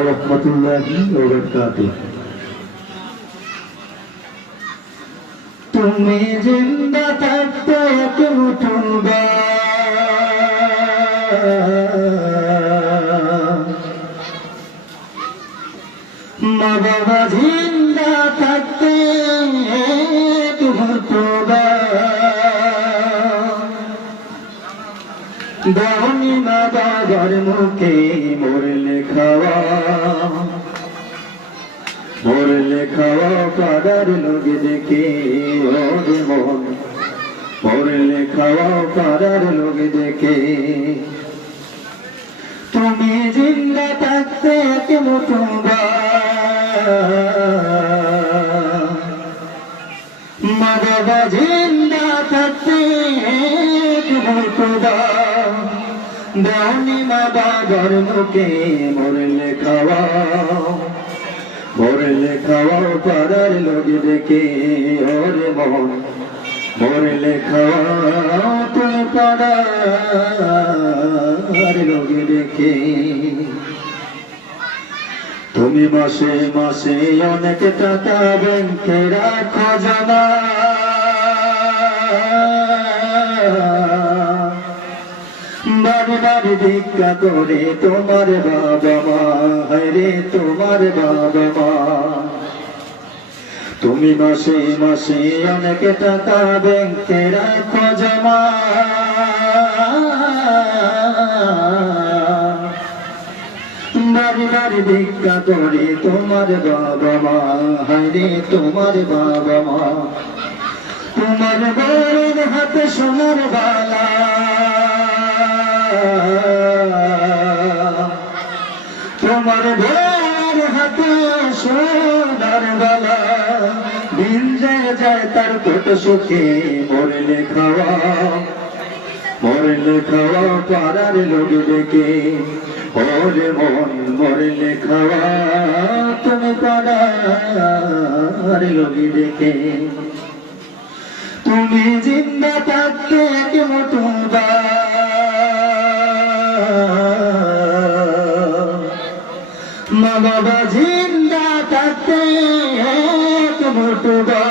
রহমতুল্লাহি তুমি জিন্দা থাকতে এক মুঠুবা মা বাবা জিন্দা থাকতে বাবার মুখে মরলে মরলে খাওয়া পাড়ার লোক দেখে ওরে মন। মরলে খাওয়া পাড়ার লোক দেখে। তুমি জিন্দা থাকতে এক মুঠুবা মা বাবা জিন্দা থাকতে এক মুঠুবা দানি মা বাবার মুখে মরলে খাওয়া মরলে খাওয়া পাড়ার লোক দেখে ওরে মন মরলে খাওয়া তুমি পাড়ার লোক দেখে তুমি মাসে মাসে অনেক টাকা ব্যাংকে রাখো জমা বাড়ি বাড়ি ভিক্ষা করে তোমার বাবা মা হরে তোমার বাবা মা তুমি মাসে মাসে, অনেক টাকা ব্যাংকে রাখো জমা। ভিক্ষা তোমার বাবা মা। হরে তোমার বাবা মা। তোমার বড় হাতে সোনার বালা। তোমার বড় হাতে সোনার বালা। যায় তার পেট সুখে, মরলে খাওয়া মরলে খাওয়া, পাড়ার লোক দেখে ওরে মন, মরলে খাওয়া, তুমি পাড়ার লোক দেখে তুমি জিন্দা থাকতে এক মুঠুবা মা বাবা জিন্দা থাকতে এক মুঠুবা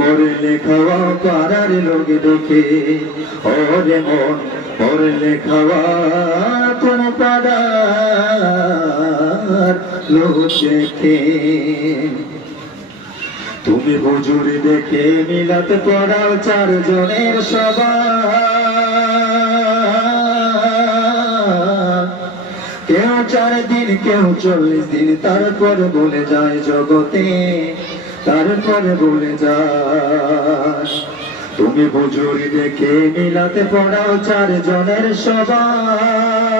মরলে খাওয়া পাড়ার লোক দেখে, ওরে মন মরলে খাওয়া তুমি পাড়ার লোক দেখে। তুমি হুজুর দেখে মিলাত পড়াও চারজনের সবার কেউ চার দিন, কেউ চল্লিশ দিন, তারপর বলে যায় জগতে তারপর বলে যায় তুমি হুজুর দেখে মিলাতে পড়াও চার জনের সবার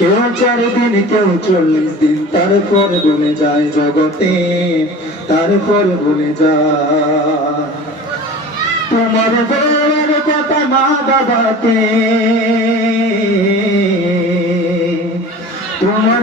কেউ চার দিন কেউ চল্লিশ দিন, তারপর বলে যায় জগতে, তারপর বলে যায়। তোমার বউয়ের কথা মা বাবাকে, তোমার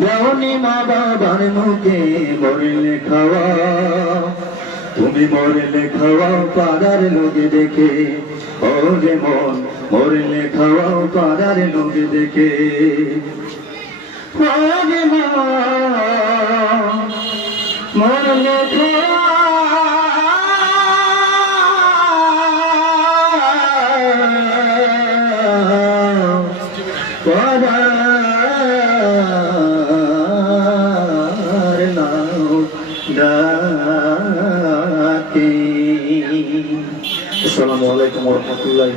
দেওনি মা বাবার মুখে মরলে খাওয়া, তুমি মরলে খাওয়াও পাড়ার লোকে দেখে। ওরে মন, মরলে খাওয়াও পাড়ার লোকে দেখে। ওরে মা, মরলে খাওয়া ডাকে আসসালামু আলাইকুম রহমতুল্লাহ